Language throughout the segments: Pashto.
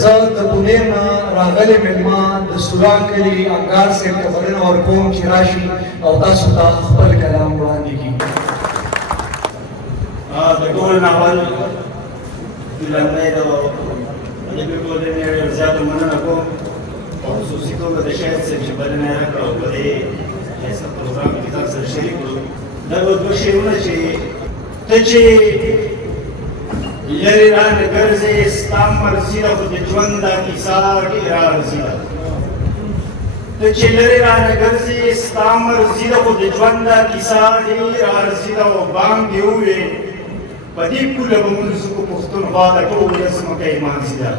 زه د پونې نه راغلی مېلمه د سورا کلي انګار صاحب ته بلنه ورکوم چې راشي او تاسو ته خپل کلام وړاندې کړي. د ټول نه اول لومړی د ادبي ټولنې ډېر زیاته مننه کوم او خصوصي توګه د شاهد صاحب چې بلنه یې راکړه او په دې ښایسته پروګرام کې تاسو سره شریک کړو. دا به دوه شعرونه چې ته چې لرې رانه ګرځې ستا مرضي ده خو د ژوند دا کیسه ډېره عرضي ده. ته چې لرې رانه ګرځې ستا مرضي ده خو د ژوند دا کیسه ډېره عرضي ده او بانګ دې ووې په دې پوله به مونږ کو پښتونخوا د ټوله ځمکه یې مانځي ده.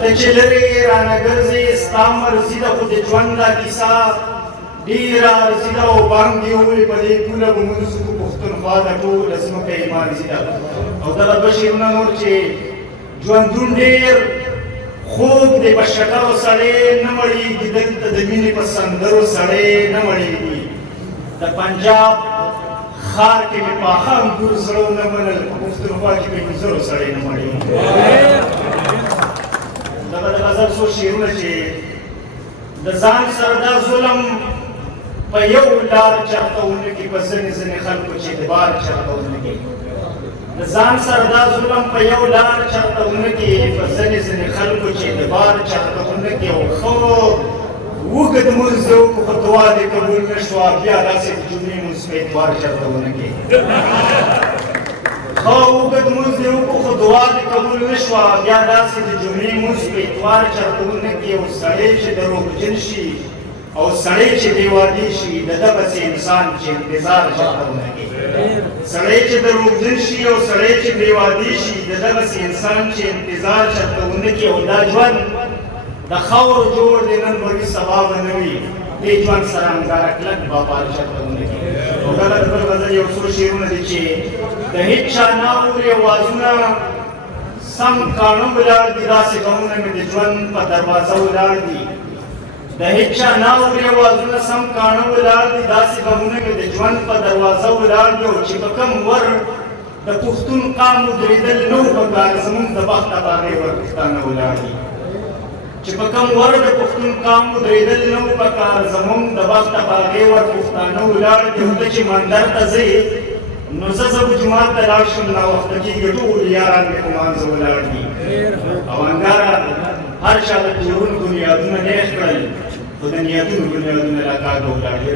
ته چې لرې رانه ګرځې ستا مرضي ده خو د ژوند دا کیسه ډېره عرضي ده او بانګ دې ووې په دې پوله به مونږ کو پښتونخوا د ټوله ځمکه یې مانځي ده. او دغه دوه شعرونه نور چې ژوندون ډېر خوب دی په شکرو سړی نه مړېږي دلته د مینې په سندرو سړی نه مړېږي. د پنجاب ښار کې مې پاخه انګور زړه ونه منل په پښتونخوا کې په انځرو سړی نه مړېږي. دغه د غزل څو شعرونه چې د ځان سره دا ظلم په یو لار چرته ونه کړي په ځینې ځینې خلکو چې اعتبار چرته ونه کړي. د ځان سره دا ظلم په یو لار چرته ونه کړي په ځینې ځینې خلکو چې اعتبار چرته ونه کړي. او ښه اوږد مونځ دې وکړو خو دعا دې قبول نه شوه بیا داسې د جمعې مونځ په اعتبار چرته ونه کړي. ښه اوږد مونځ دې وکړو خو دعا دې قبول نه شوه بیا داسې د جمعې مونځ په اعتبار چرته ونه کړي. او سړی چې دروغجن شي او سړی چې بې وادي شي د دغسې انسان چې انتظار چرته ونه کړي. سړی چې دروغجن شي او سړی چې بې وادي شي د دغسې انسان چې انتظار چرته ونه کړي. او دا ژوند د خاورو جوړ دی نن به وي سبا به نه وي دې ژوند سره انګاره کلک بابا چرته ونه کړي. او دغه د بل غزل یو څو شعرونه دي چې د هېچ چا نه اوري اوازونه سم کاڼه ولاړ دي داسې غمونه مې د ژوند په دروازه ولاړ دي. د هېچ چا نه اوري اوازونه سم کاڼه ولاړ دي داسې غمونه مې د ژوند په دروازه ولاړ دي. او چې په کوم ور د پښتون قام ودرېدل نه وو پکار زمونږ د بخت باغې ور پښتانه ولاړ دي. چې په کوم ور د پښتون قام ودرېدل نه وو پکار زمونږ د بخت باغې ور پښتانه ولاړ دي. او ته چې مندر ته ځې نو زه به جومات ته لاړ شم ناوخته کېږي ټول یاران مې په مانځه ولاړ دي. او انګاره هر چا د جوړونکو نیادونه نیغ کړل خو د نیادونو بنیادونه لا کاږه ولاړ دي.